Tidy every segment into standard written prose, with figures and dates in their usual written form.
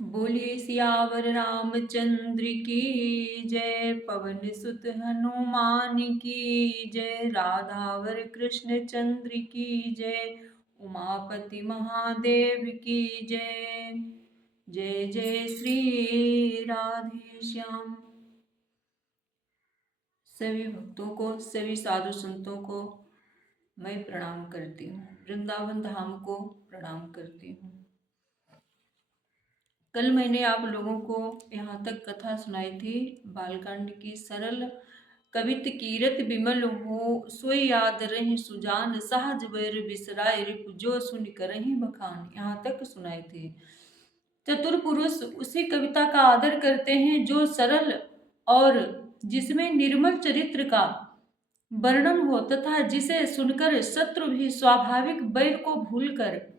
बोलिए सियावर रामचंद्र की जय। पवन सुत हनुमान की जय। राधावर कृष्ण चंद्र की जय। उमापति महादेव की जय। जय जय श्री राधे श्याम। सभी भक्तों को, सभी साधु संतों को मैं प्रणाम करती हूँ। वृंदावन धाम को प्रणाम करती हूँ। कल मैंने आप लोगों को यहाँ तक कथा सुनाई थी बालकांड की। सरल कवित कीरत विमल हो, सोई याद रही सुजान, सहज बैर बिसराए रिपु जो सुन करहि बखान। यहाँ तक सुनाई थी। चतुर पुरुष उसी कविता का आदर करते हैं जो सरल और जिसमें निर्मल चरित्र का वर्णन हो, तथा जिसे सुनकर शत्रु भी स्वाभाविक बैर को भूलकर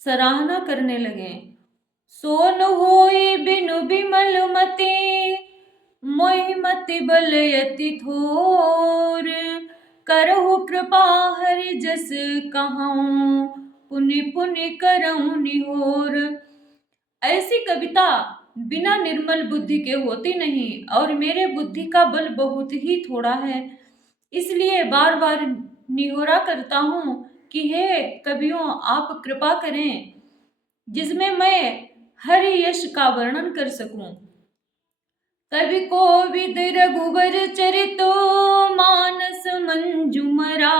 सराहना करने लगे। सोन होई बिनु बिमल मति, मोहि मति बलयति थोर। करहु कृपा हरि जस कहूँ, पुनि पुनि करहु निहोर। ऐसी कविता बिना निर्मल बुद्धि के होती नहीं, और मेरे बुद्धि का बल बहुत ही थोड़ा है, इसलिए बार बार निहोरा करता हूँ कि हे कवियों, आप कृपा करें जिसमें मैं हरि यश का वर्णन कर सकूं। कवि कोविद रघुवर चरितो, मानस मंजुमराल।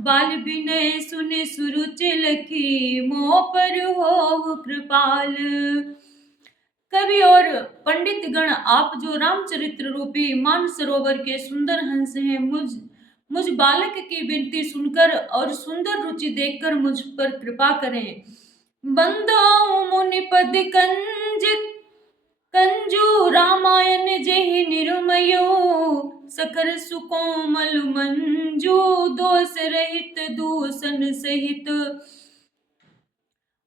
बाल विनय सुनि सुरुचि लखी, मोह पर हो कृपाल। कवि और पंडित गण, आप जो रामचरित्र रूपी मानसरोवर के सुंदर हंस हैं, मुझ बालक की विनती सुनकर और सुंदर रुचि देखकर मुझ पर कृपा करें। बंदाऊ मुनि पद कंजू, रामायण जेहि निर्मयो। सखर सुकोमल मंजू, दोष रहित दूषण सहित।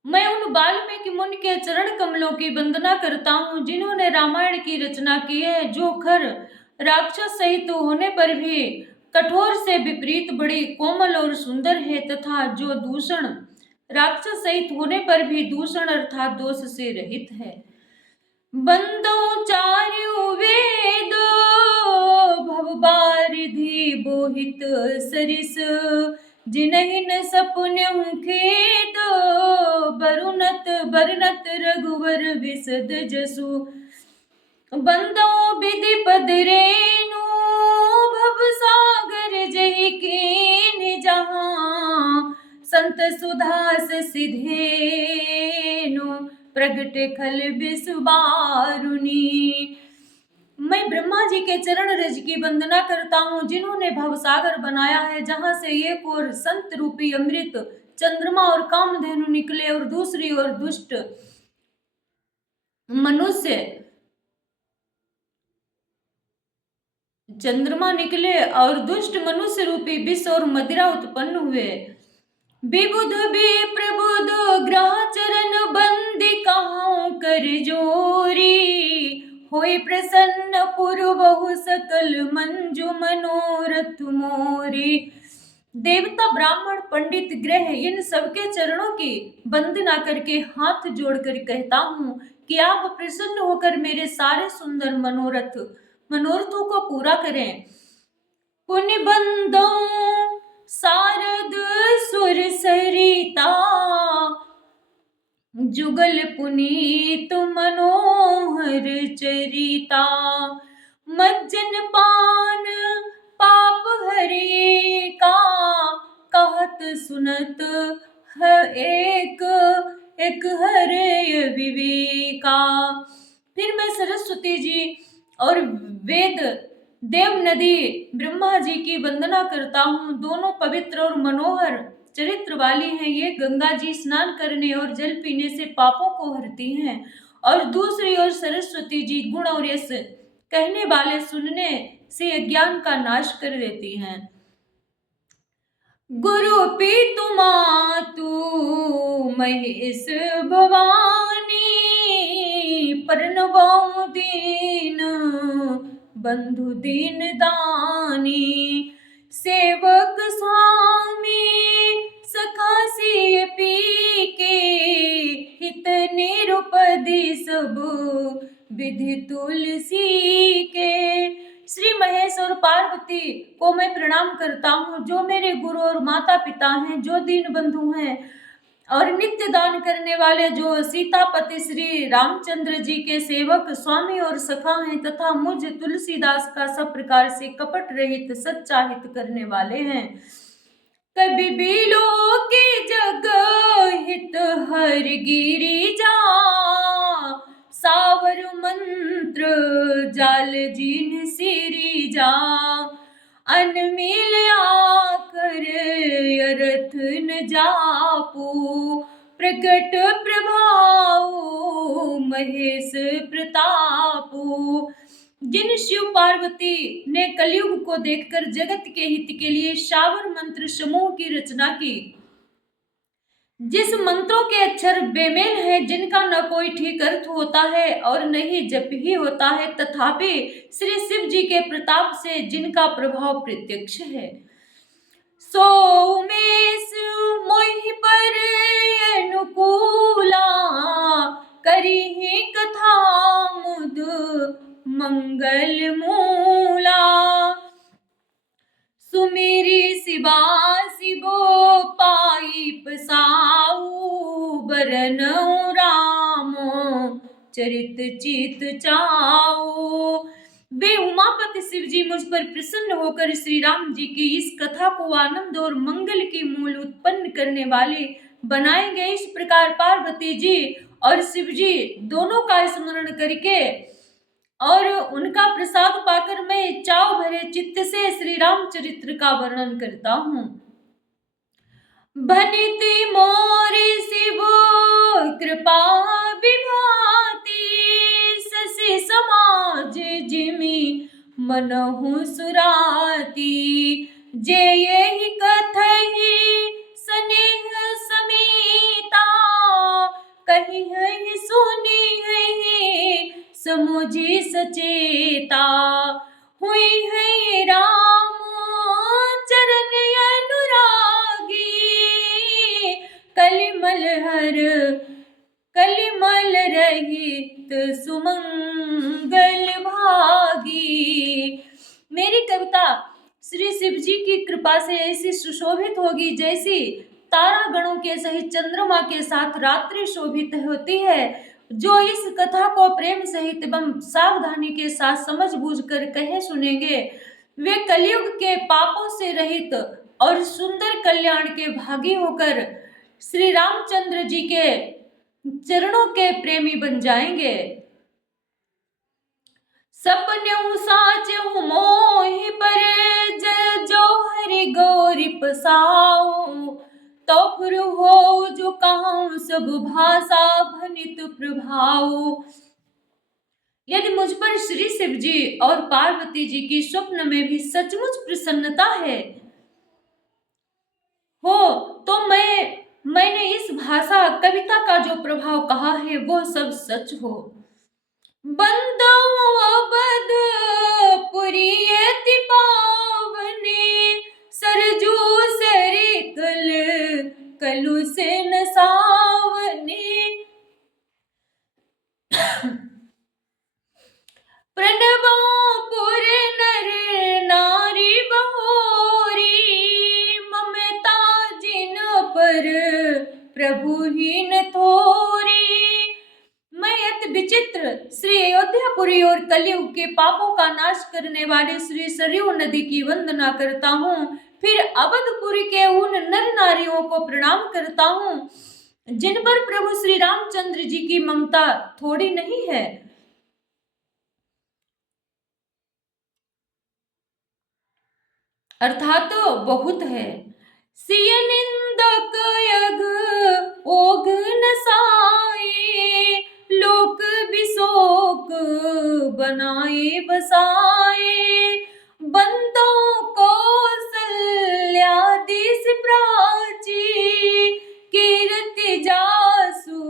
मैं उन वाल्मीकि मुनि के चरण कमलों की वंदना करता हूँ जिन्होंने रामायण की रचना की है, जो खर राक्षस सहित होने पर भी कठोर से विपरीत बड़ी कोमल और सुंदर है, तथा जो दूषण राक्षस सहित होने पर भी दूषण अर्थात दोष से रहित है। बंदो चार्यु वेद, भवबारिधि बोहित सरिस। जिनहि न सपुन्यहु खेद, बरनत रघुवर विशद जसु। बंदो विधि पद रेनु, भव सागर जहि कीन्हि जहाँ। संत सुधास सिधेनु, प्रगट खल बिसुबारुनी। मैं ब्रह्मा जी के चरण रज की वंदना करता हूँ जिन्होंने भवसागर बनाया है, जहाँ से एक ओर संत रूपी अमृत चंद्रमा और कामधेनु निकले और दूसरी ओर दुष्ट मनुष्य चंद्रमा निकले और दुष्ट मनुष्य रूपी विष और मदिरा उत्पन्न हुए। विबुध विप्रबुध ग्रह चरण बंदी कहाँ कर जोरी। होई प्रसन्न पुरवहु सकल मंजु मनोरथ मोरी। देवता ब्राह्मण पंडित ग्रह इन सबके चरणों की वंदना करके हाथ जोड़कर कहता हूँ कि आप प्रसन्न होकर मेरे सारे सुंदर मनोरथों को पूरा करें। पुनि बंदो सारद सुर सरिता, जुगल पुनीत मनोहर चरिता। मज्जन पान पाप हरि का, कहत सुनत है एक एक हरे विवेका। फिर मैं सरस्वती जी और वेद देव नदी ब्रह्मा जी की वंदना करता हूँ। दोनों पवित्र और मनोहर चरित्र वाली हैं। ये गंगा जी स्नान करने और जल पीने से पापों को हरती हैं, और दूसरी ओर सरस्वती जी गुण और यश कहने वाले सुनने से अज्ञान का नाश कर देती हैं। गुरु पीतु मातु महेश भवानी, परनवौ दीन बंधु दीन दानी। सेवक स्वामी सखा सिय पी के, विधि सब विधि तुलसी के। श्री महेश और पार्वती को मैं प्रणाम करता हूँ, जो मेरे गुरु और माता पिता हैं, जो दीन बंधु हैं और नित्य दान करने वाले, जो सीतापति श्री रामचंद्र जी के सेवक स्वामी और सखा हैं, तथा मुझ तुलसीदास का सब प्रकार से कपट रहित सच्चा हित करने वाले हैं। कभी बिलो के जग हित हर गिरी जा, सावर मंत्र जाल जिन सिरी जा, अनमिल आकर अरथ न जापू, प्रकट प्रभाव महेश प्रतापू। जिन शिव पार्वती ने कलयुग को देखकर जगत के हित के लिए शावर मंत्र समूह की रचना की, जिस मंत्रों के अक्षर बेमेल हैं, जिनका न कोई ठीक अर्थ होता है और न ही जप ही होता है, तथापि श्री शिव जी के प्रताप से जिनका प्रभाव प्रत्यक्ष है, सो उमेश मोहि पर अनुकूला, करी ही कथा मुद मंगल मूला। सुमेरी शिवा शिवो पाई पसाऊ, बरनऊ राम चरित चित चाऊ। वे उमापति शिव जी मुझ पर प्रसन्न होकर श्री राम जी की इस कथा को आनंद और मंगल की मूल उत्पन्न करने वाले बनाएंगे। इस प्रकार पार्वती जी और शिव जी दोनों का स्मरण करके और उनका प्रसाद पाकर मैं चाव भरे चित्त से श्री राम चरित्र का वर्णन करता हूँ। भनिति मोरी शिव कृपा विभाति, शशि समाज जिमि मनहु सुराती, जे यही कथहि स्नेह समीता, कही है सुनी है समुझी सचेता, हुई है राम चरण अनुरागी, कलिमल हर कलिमल रहित सुमंगल भागी। मेरी कविता श्री शिव जी की कृपा से ऐसी सुशोभित होगी जैसी तारा गणों के सहित चंद्रमा के साथ रात्रि शोभित होती है। जो इस कथा को प्रेम सहित एवं सावधानी के साथ समझ बूझ कर कहे सुनेंगे, वे कलयुग के पापों से रहित और सुंदर कल्याण के भागी होकर श्री रामचंद्र जी के चरणों के प्रेमी बन जाएंगे। सपने साच मोहि पर जो हरि गौरी पसाओ, तो फिर हो जो कहूँ सब भाषा भनित प्रभाव। यदि मुझ पर श्री शिव जी और पार्वती जी की स्वप्न में भी सचमुच प्रसन्नता है हो, तो मैंने इस भाषा कविता का जो प्रभाव कहा है वो सब सच हो। बंदो अवध पुरी अति पावने, सरजू सरे कलु से न सावने, प्रणवापुर नर नारी बहोरी, ममता जिन पर प्रभु ही न थोरी। मैं अति विचित्र श्री अयोध्यापुरी और कलयुग के पापों का नाश करने वाले श्री सरयू नदी की वंदना करता हूँ, फिर अवधपुरी के उन नर नारियों को प्रणाम करता हूँ जिन पर प्रभु श्री रामचंद्र जी की ममता थोड़ी नहीं है, अर्थात बहुत है। सिय निंदक यग ओघ नसाए, लोक विशोक बनाए बसाए, बंदों को सल्यादिस प्राची, कीर्ति जासु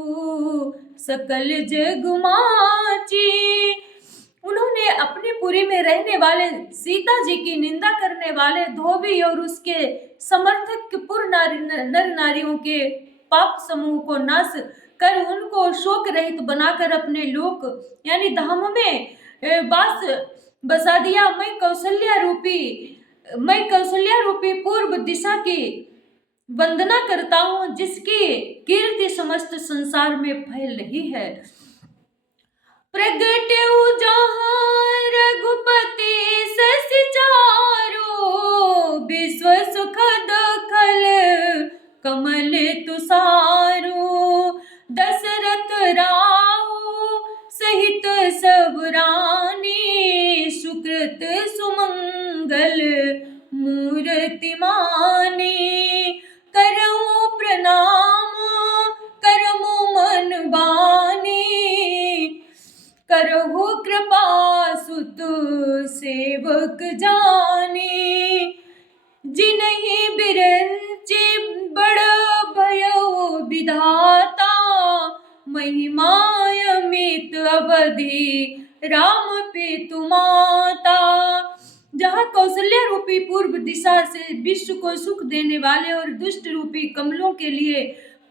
सकल जग माची। उन्होंने अपने पुरी में रहने वाले सीता जी की निंदा करने वाले धोबी और उसके समर्थक पुर नर नारियों के पाप समूह को नाश कर उनको शोक रहित बनाकर अपने लोक यानी धाम में वास बसा दिया। मैं कौशल्या रूपी पूर्व दिशा की वंदना करता हूँ, जिसकी कीर्ति समस्त संसार में फैल रही है। प्रगट्यउ जहाँ रघुपति शशि चारो, विश्व सुखद खल कमल तुषारो। दशरथ राउ सहित सब रानी, सुकृत सुमंगल मूर्ति मानी। करऊं प्रणाम करमु मन बानी, करहु कृपा सुत सेवक जानी। जिनहि बिरंचि बड़ भयो विधाता, महिमा अमित अवधि राम पेतु माता। जहाँ कौशल्या रूपी पूर्व दिशा से विश्व को सुख देने वाले और दुष्ट रूपी कमलों के लिए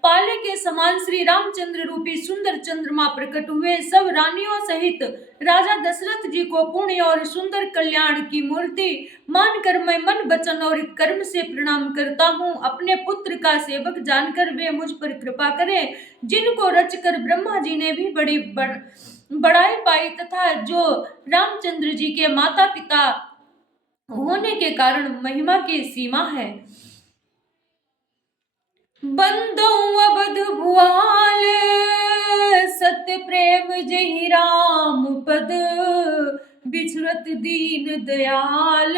पाले के समान श्री रामचंद्र रूपी सुंदर चंद्रमा प्रकट हुए, सब रानियों सहित राजा दशरथ जी को पुण्य और सुंदर कल्याण की मूर्ति मानकर मैं मन वचन और कर्म से प्रणाम करता हूँ। अपने पुत्र का सेवक जानकर वे मुझ पर कृपा करें, जिनको रचकर ब्रह्मा जी ने भी बड़ी बड़ाई पाई, तथा जो रामचंद्र जी के माता पिता होने के कारण महिमा की सीमा है। बंदो अवध भुआल सत्य प्रेम जहि राम पद, बिछुरत दीन दयाल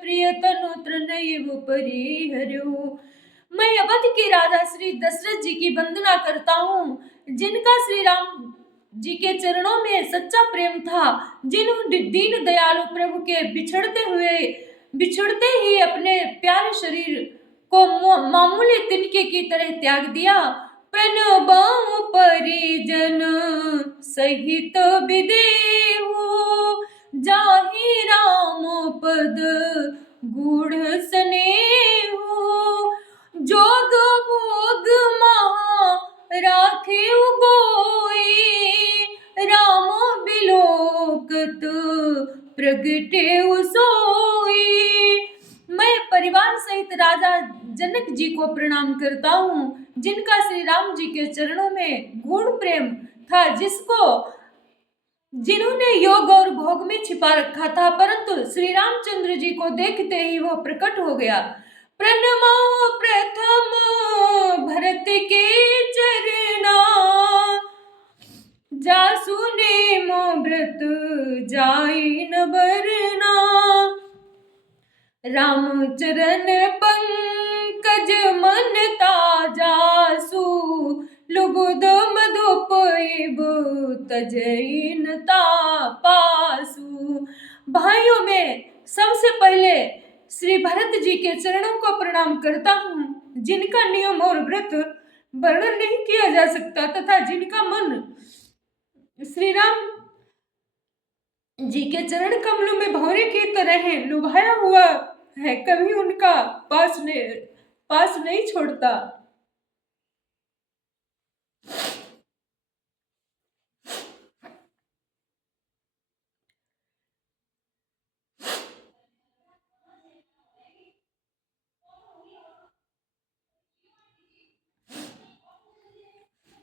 प्रिय तनु तृणैव परिहर्यो। मैं अवध के राजा श्री दशरथ जी की वंदना करता हूँ, जिनका श्री राम जी के चरणों में सच्चा प्रेम था, जिन्होंने दीन दयालु प्रभु के बिछड़ते ही अपने प्यारे शरीर को मामूली तिनके की तरह त्याग दिया। प्रणबाऊ परिजन सहित विदेहु, जाहि राम पद गूढ़ स्नेहु। जोग भोग महा राखेउ गोई, राम बिलोकत प्रगटेउ सोई। मैं परिवार सहित राजा जनक जी को प्रणाम करता हूँ, जिनका श्री राम जी के चरणों में गूढ़ प्रेम था, जिन्होंने योग और भोग में छिपा रखा था, परंतु श्री रामचंद्र जी को देखते ही वह प्रकट हो गया। प्रणमो प्रथम भरत के चरना, जासु नेमो व्रत जाई न बरना। राम चरण पंकज मन ताजासु, लुबुध मधुप तजई न तापासु। भाइयों में सबसे पहले श्री भरत जी के चरणों को प्रणाम करता हूँ, जिनका नियम और व्रत वर्णन नहीं किया जा सकता, तथा जिनका मन श्री राम जी के चरण कमलों में भौरे की तरह लुभाया हुआ है, कभी उनका पास नहीं छोड़ता।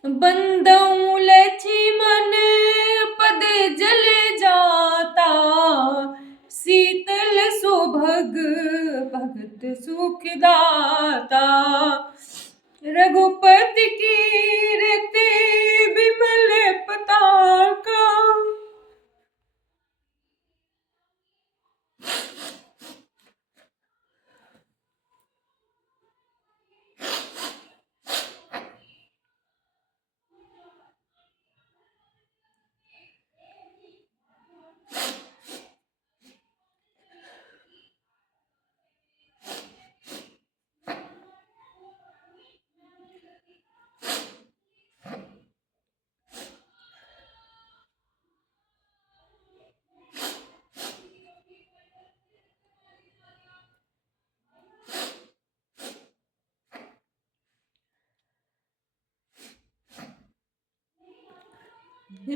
बंदऊ लक्ष्मण पद जल जाता, शीतल सुभग भगत सुख दाता। रघुपति कीरति विमल पताका,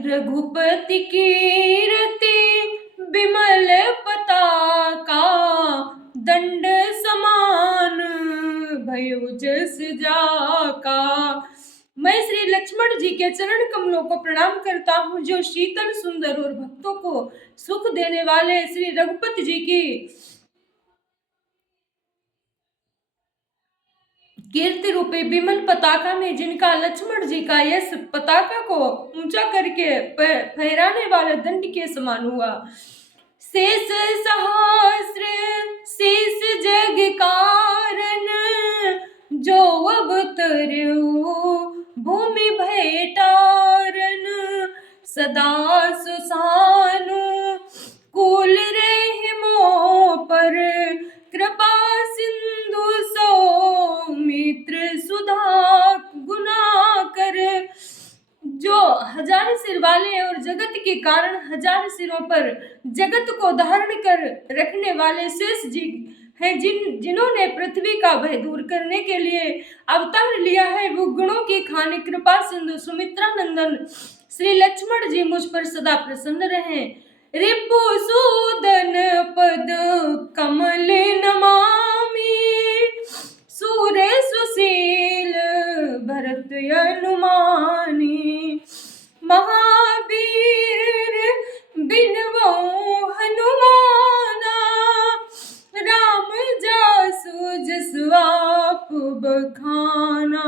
रघुपति कीर्ति विमल पताका, दंड समान भयो जस जाका। मैं श्री लक्ष्मण जी के चरण कमलों को प्रणाम करता हूँ, जो शीतल सुंदर और भक्तों को सुख देने वाले श्री रघुपति जी की कीर्ति रूपी विमल पताका में, जिनका लक्ष्मण जी का यश पताका को ऊंचा करके फहराने वाले दंड के समान हुआ। शेष सहस्र शेष जग कारण, जो अवतरऊ भूमि भेटारन। सदा सुसानु कुल रहमो पर, कृपा सिंधु सौमित्र सुधा गुना कर। जो हजार सिर वाले और जगत के कारण हजार सिरों पर जगत को धारण कर रखने वाले शेष जी हैं, जिन्होंने पृथ्वी का भय दूर करने के लिए अवतार लिया है, वो गुणों की खान कृपा सिंधु सुमित्रा नंदन श्री लक्ष्मण जी मुझ पर सदा प्रसन्न रहे। रिपु सूदन पद कमल नमामि, सूर्य सुशील भरत अनुमानी। महावीर बिनवो हनुमाना, राम जासु जसु आप बखाना।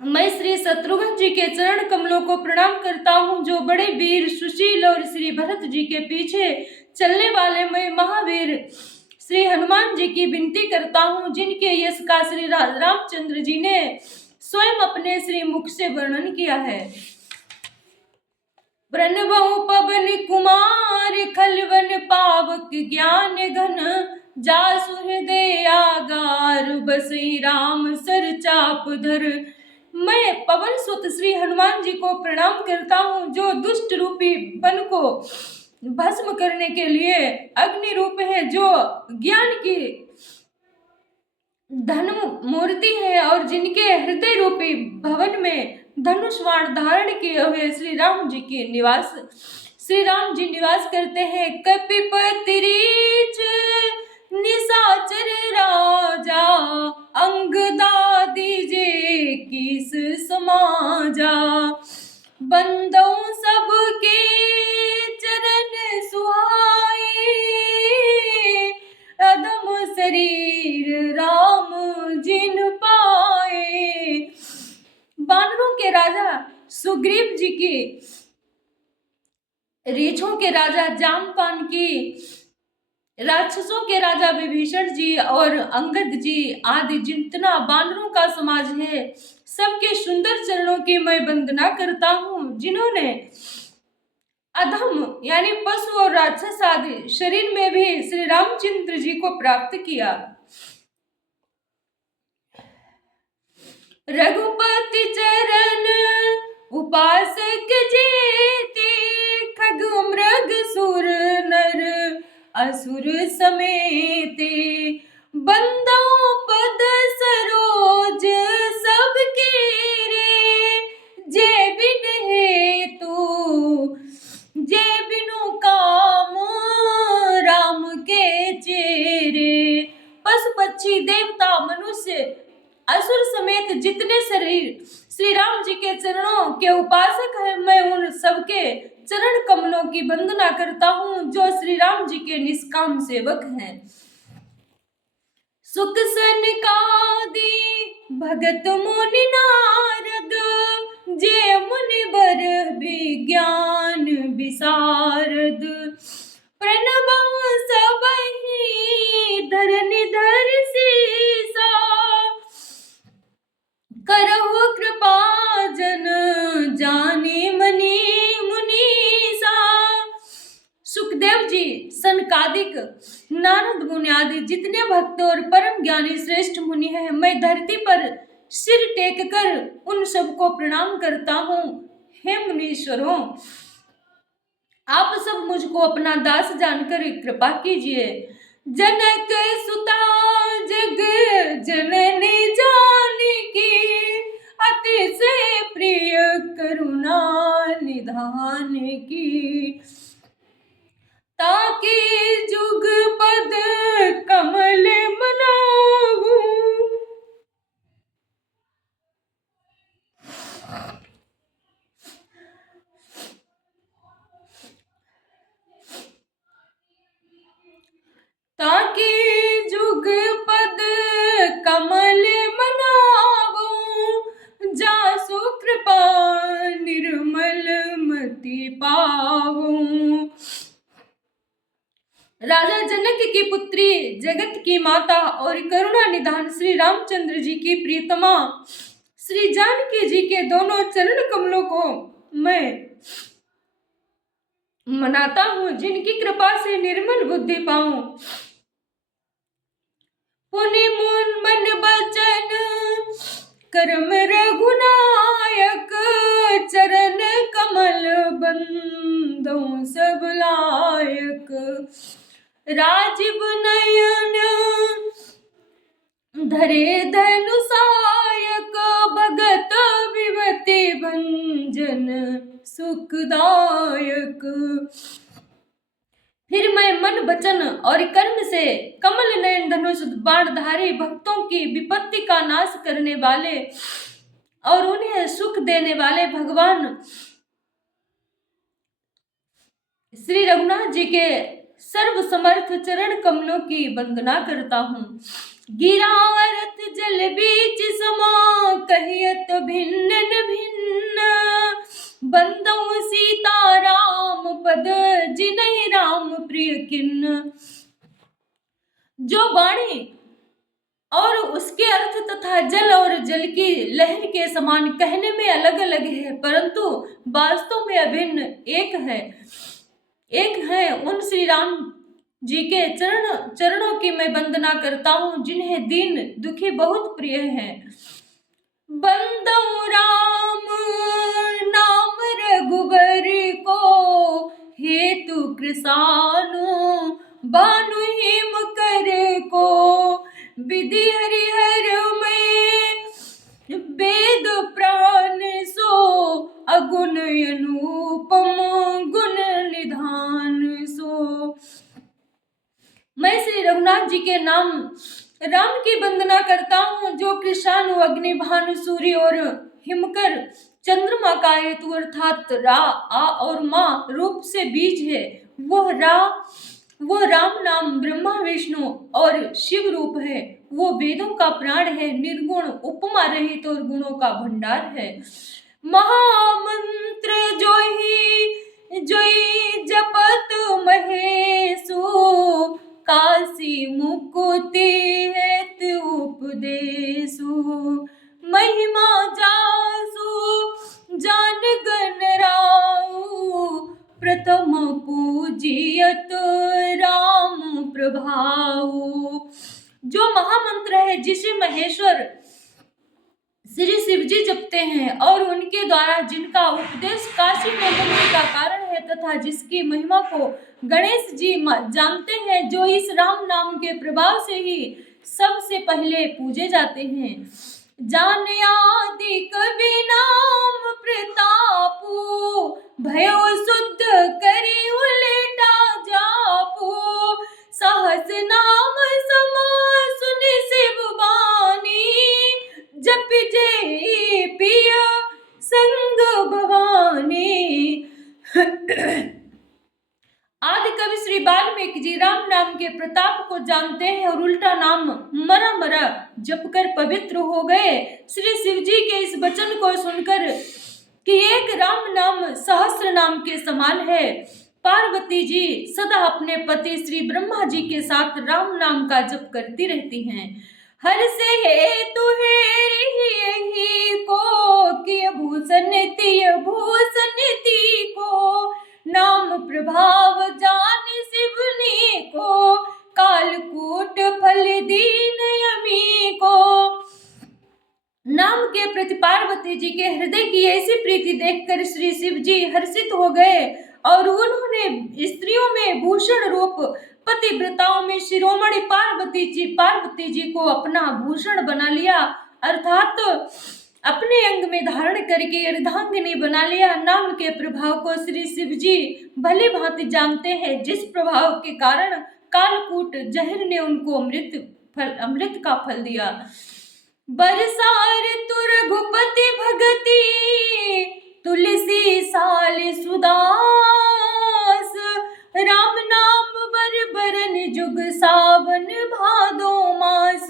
मैं श्री शत्रुघ्न जी के चरण कमलों को प्रणाम करता हूँ, जो बड़े वीर सुशील और श्री भरत जी के पीछे चलने वाले मैं महावीर श्री हनुमान जी की विनती करता हूँ, जिनके यश का श्री रामचंद्र जी ने स्वयं अपने श्री मुख से वर्णन किया है। प्रणवहु पवन कुमार, खलवन पावक ज्ञान घन। जासु हृदय आगार, बसई राम सर चाप धर। मैं पवन सुत श्री हनुमान जी को प्रणाम करता हूँ, जो दुष्ट रूपी वन को भस्म करने के लिए अग्नि रूप है, जो ज्ञान की धन मूर्ति है, और जिनके हृदय रूपी भवन में धनुष बाण धारण किए हुए श्री राम जी निवास करते हैं। कपिपति रीच निशाचर राजा, अंग दादी जे किस समाजा। बंदों सबके चरण सुहाए, अधम शरीर राम जिन पाए। बानरों के राजा सुग्रीव जी की, रीछों के राजा जामपान की, राक्षसों के राजा विभीषण जी और अंगद जी आदि जितना बानरों का समाज है, सबके सुंदर चरणों की मैं वंदना करता हूँ, जिन्होंने अधम यानी पशु और राक्षस आदि शरीर में भी श्री रामचंद्र जी को प्राप्त किया। रघुपति चरण उपासक जेते, खग मृग सुर नर असुर समेते। बंदों पद सरोज सबके रे, जे बिन हेतु जे बिनु काम राम के चेरे। पशु पक्षी देवता मनुष्य असुर समेत जितने शरीर श्री राम जी के चरणों के उपासक हैं, मैं उन सबके चरण कमलों की वंदना करता हूँ, जो श्री राम जी के निष्काम सेवक हैं। सुख सनकादि भगत मुनि नारद, जे मुनि बर विज्ञान विशारद। प्रणव सबहि धरनि धर सीसा, करहु कृपा जन जाने मनि मुनीसा। सुखदेव जी, सनकादिक, नारद मुनि आदि जितने भक्त और परम ज्ञानी श्रेष्ठ मुनि हैं, मैं धरती पर सिर टेक कर उन सबको प्रणाम करता हूँ। हे मुनीश्वरों, आप सब मुझको अपना दास जानकर कृपा कीजिए। जनक सुता जग जननी जा, जनक की पुत्री, जगत की माता और करुणा निधान श्री रामचंद्र जी की प्रियतमा श्री जानकी जी के दोनों चरण कमलों को मैं मनाता हूँ, जिनकी कृपा से निर्मल बुद्धि पाऊं। पुनि मुन मन बचन कर्म रघुनायक, चरण कमल बंदो सब लायक। राजीव नयन धरे धनु सायक, भगत विमति भंजन सुखदायक। फिर मैं मन वचन और कर्म से कमल नयन धनुष बाणधारी, भक्तों की विपत्ति का नाश करने वाले और उन्हें सुख देने वाले भगवान श्री रघुनाथ जी के सर्व समर्थ चरण कमलों की वंदना करता हूँ। गिरावरत जल बीच समा, कहियत भिन्न भिन्न, बंदौ सीता राम पद, जिनहि राम प्रिय किन्न। जो वाणी और उसके अर्थ तथा जल और जल की लहर के समान कहने में अलग अलग है, परंतु वास्तव में अभिन्न एक है उन श्री राम जी के चरणों की मैं वंदना करता हूँ, जिन्हें दीन दुखी बहुत प्रिय है। बंदौ राम नाम रघुबर को, हेतु कृसानु बानु हिम कर को। विधि हरिहर में वेद प्राण सो, अगुण अनुपम गुण निधान सो। मैं श्री रघुनाथ जी के नाम राम की वंदना करता हूँ, जो कृष्णानु अग्नि भानु सूर्य और हिमकर चंद्रमा का हेतु अर्थात रा आ और माँ रूप से बीज है। वो राम नाम ब्रह्मा विष्णु और शिव रूप है। वो वेदों का प्राण है, निर्गुण उपमा रहित और गुणों का भंडार है। महामंत्र जोई जपत महेशु, काशी मुकुति हेतु उपदेशु। महिमा जासु जान गण राउ, प्रथम पूजियत राम प्रभाऊ। जो महामंत्र है जिसे महेश्वर श्री शिव जी जपते हैं और उनके द्वारा जिनका उपदेश काशी में होने का कारण है, तथा जिसकी महिमा को गणेश जी जानते हैं, जो इस राम नाम के प्रभाव से ही सबसे पहले पूजे जाते हैं। जान आदि कवि नाम प्रतापु, भयो शुद्ध करी उलटा जापू। सहस नाम समा सुनि शिव बानी, जप जय पिय संग भवानी। आदि कवि श्री वाल्मीकि जी राम नाम के प्रताप को जानते हैं और उल्टा नाम मरा मरा जप कर पवित्र हो गए। श्री शिव जी के इस वचन को सुनकर कि एक राम नाम सहस्त्र नाम के समान है, पार्वती जी सदा अपने पति श्री ब्रह्मा जी के साथ राम नाम का जप करती रहती हैं। हर से हेतु यही को, कि भूषण ती को। नाम प्रभाव जान शिवनी को, कालकूट फल दीन यमी को। नाम के प्रति पार्वती जी के हृदय की ऐसी प्रीति देखकर श्री शिव जी हर्षित हो गए और उन्होंने स्त्रियों में भूषण रूप पतिव्रताओं में शिरोमणि पार्वती जी को अपना भूषण बना लिया, अर्थात अपने अंग में धारण करके अर्धांगिनी बना लिया। नाम के प्रभाव को श्री शिव जी भली भांति जानते हैं, जिस प्रभाव के कारण कालकूट जहर ने उनको अमृत का फल दिया। बरसार रघुपति भगति, तुलसी साल सुदास। राम नाम बरन जुग सावन भादो मास।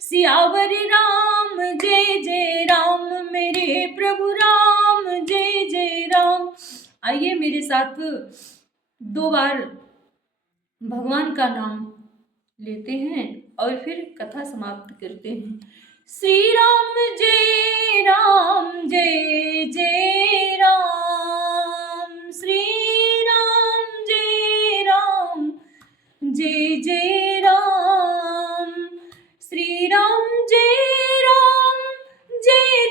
सियावर राम जय जय राम, मेरे प्रभु राम जय जय राम। आइए मेरे साथ 2 बार भगवान का नाम लेते हैं और फिर कथा समाप्त करते हैं। श्री राम जय जय राम, श्री राम जय जय राम, श्री राम जय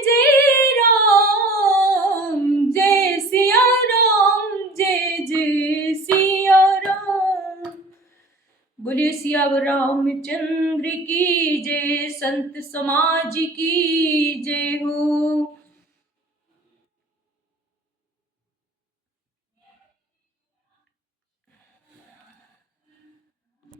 जय राम, जय सिया राम जय सिया राम। बोलिए सियावर रामचंद्र की जय, संत समाज की जय हो।